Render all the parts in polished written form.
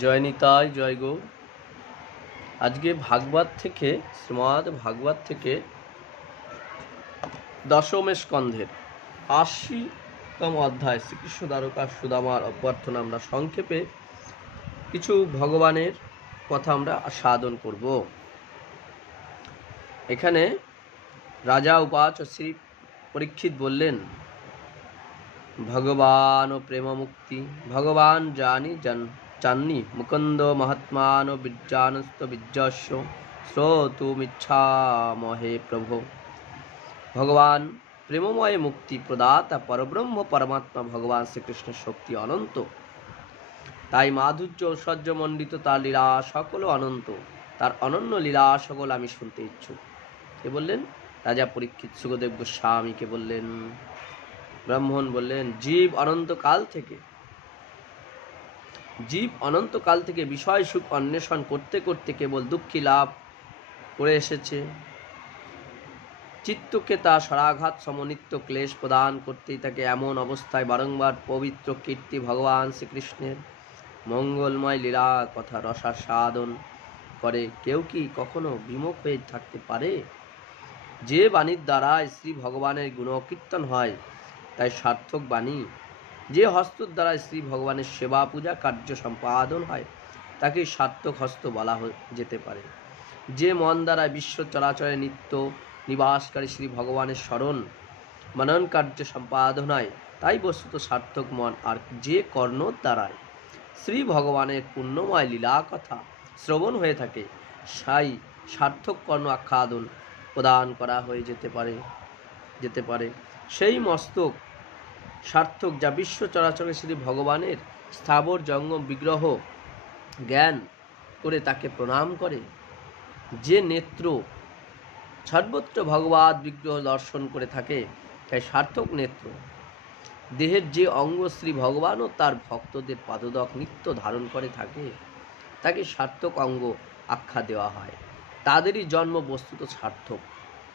জয় নিতাই, জয় গৌর। আজকে ভাগবত থেকে, শ্রীমদ্ ভাগবত থেকে দশম স্কন্ধের ৮০তম অধ্যায় শ্রীকৃষ্ণ দ্বারকা সুদামার অভ্যর্থনা আমরা সংক্ষেপে কিছু ভগবানের কথা আমরা সাধন করব। এখানে রাজা উপাচ শ্রী পরীক্ষিত বললেন, ভগবান ও প্রেম মুক্তি ভগবান চাননি মুকুন্দ মহাত্মান বীর্যানস্ত বীর্যস্য শ্রোতুমিচ্ছামহে প্রভু। ভগবান প্রেমময় মুক্তি প্রদাতা পরব্রহ্ম পরমাত্মা ভগবান শ্রীকৃষ্ণের শক্তি অনন্ত, তাই মাধুর্য ঐশ্বর্যমণ্ডিত তার লীলা সকল অনন্ত, তার অনন্য লীলা সকল আমি শুনতে ইচ্ছুক। কে বললেন? রাজা পরীক্ষিত সুখদেব গোস্বামীকে বললেন। ব্রাহ্মণ বললেন, জীব অনন্তকাল থেকে বিষয় সুখ অন্বেষণ করতে করতে কেবল দুঃখী লাভ করে এসেছে। চিত্তকে তা স্বরাঘাত সমনিত্য ক্লেশ প্রদান করতেই থাকে। এমন অবস্থায় বারংবার পবিত্র কীর্তি ভগবান শ্রীকৃষ্ণের মঙ্গলময় লীলা কথা রসাস্বাদন করে কেউ কি কখনো বিমুখ হয়ে থাকতে পারে? যে বাণীর দ্বারা শ্রী ভগবানের গুণকীর্তন হয় তাই সার্থক বাণী। যে হস্তর দ্বারা শ্রী ভগবানের সেবা পূজা কার্য সম্পাদন হয় তাকে সার্থক হস্ত বলা যেতে পারে। যে মন দ্বারা বিশ্ব চরাচরে নিত্য নিবাসকারী শ্রী ভগবানের স্মরণ মনন কার্য সম্পাদন হয় তাই বস্তুত সার্থক মন। আর যে কর্ণর দ্বারায় শ্রী ভগবানের পুণ্যময় লীলা কথা শ্রবণ হয়ে থাকে সাই সার্থক কর্ণ আখ্যাদন প্রদান করা হয়ে যেতে পারে। সেই মস্তক সার্থক যা বিশ্ব চরাচরে শ্রী ভগবানের স্থাবর জঙ্গম বিগ্রহ জ্ঞান করে তাকে প্রণাম করে। যে নেত্র সর্বত্র ভগবৎ বিগ্রহ দর্শন করে থাকে তাই সার্থক নেত্র। দেহের যে অঙ্গ শ্রী ভগবানও তার ভক্তদের পাদদক নিত্য ধারণ করে থাকে তাকে সার্থক অঙ্গ আখ্যা দেওয়া হয়। তাদেরই জন্ম বস্তুত সার্থক।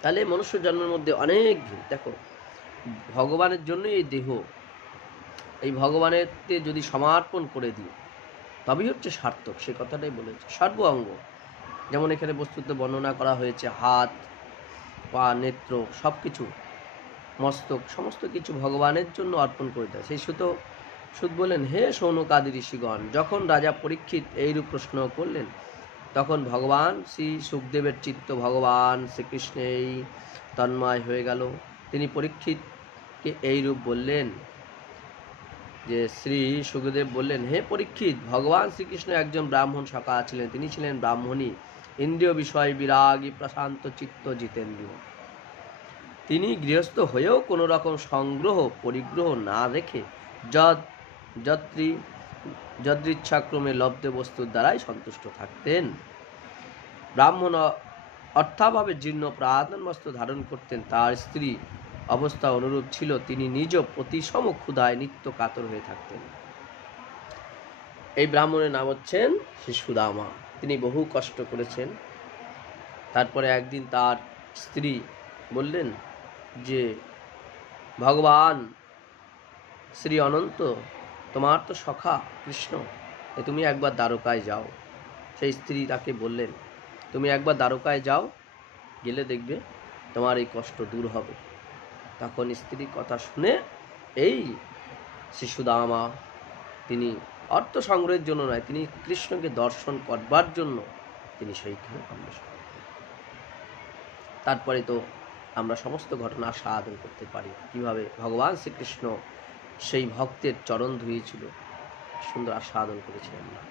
তাহলে মনুষ্য জন্মের মধ্যে অনেক ভিড়। দেখো, ভগবানের জন্য এই দেহ, এই ভগবানেরকে যদি সমর্পণ করে দিই তবেই হচ্ছে সার্থক। সে কথাটাই বলেছে। সর্ব অঙ্গ, যেমন এখানে বস্তুত বর্ণনা করা হয়েছে, হাত পা নেত্র সব কিছু, মস্তক সমস্ত কিছু ভগবানের জন্য অর্পণ করে দেয়। সেই সুত বললেন, হে সৌনকাদি ঋষিগণ, যখন রাজা পরীক্ষিত এইরূপ প্রশ্ন করলেন তখন ভগবান শ্রী সুখদেবের চিত্ত ভগবান শ্রীকৃষ্ণেই তন্ময় হয়ে গেল। তিনি পরীক্ষিতকে এইরূপ বললেন যে, শ্রী সুখদেব বললেন, হে পরীক্ষিত, ভগবান শ্রীকৃষ্ণ একজন ব্রাহ্মণ সখা ছিলেন। তিনি ছিলেন ব্রাহ্মণী, ইন্দ্রিয় বিষয় বিরাগী, প্রশান্ত চিত্ত, জিতেন্দ্রিয়। তিনি গৃহস্থ হয়েও কোনো রকম সংগ্রহ পরিগ্রহ না রেখে যদৃচ্ছাক্রমে লব্ধ বস্তুর দ্বারাই সন্তুষ্ট থাকতেন। ব্রাহ্মণ অর্থাভাবে জীর্ণ প্রাণ বস্ত্র ধারণ করতেন। তার স্ত্রী অবস্থা অনুরূপ ছিল। তিনি নিজ প্রতিসম ক্ষুধায় নিত্য কাতর হয়ে থাকতেন। এই ব্রাহ্মণের নাম হচ্ছেন শ্রী সুদামা। তিনি বহু কষ্ট করেছেন। তারপরে একদিন তার স্ত্রী বললেন যে, ভগবান শ্রী অনন্ত তোমার তো সখা কৃষ্ণ, তুমি একবার দ্বারকায় যাও। সেই স্ত্রী তাকে বললেন, তুমি একবার দ্বারকায় যাও, গেলে দেখবে তোমার এই কষ্ট দূর হবে। তখন স্ত্রীর কথা শুনে এই শ্রী সুদামা তিনি অর্থ সংগ্রহের জন্য নয়, তিনি কৃষ্ণকে দর্শন করবার জন্য তিনি সেইখানে প্রবেশ করেন। তারপরে তো আমরা সমস্ত ঘটনা সাধন করতে পারি, কিভাবে ভগবান শ্রীকৃষ্ণ সেই ভক্তের চরণ ধুয়েছিল, সুন্দর আস্বাদন করেছি আমরা।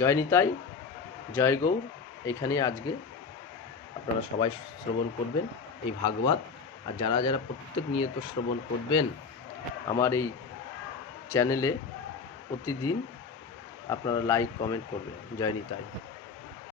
জয় নিতাই, জয় গৌর। এইখানে আজকে আপনারা সবাই শ্রবণ করবেন এই ভাগবত। আর যারা যারা প্রত্যেক নিয়ত শ্রবণ করবেন আমার এই চ্যানেলে প্রতিদিন আপনারা লাইক কমেন্ট করবেন। জয় নিতাই।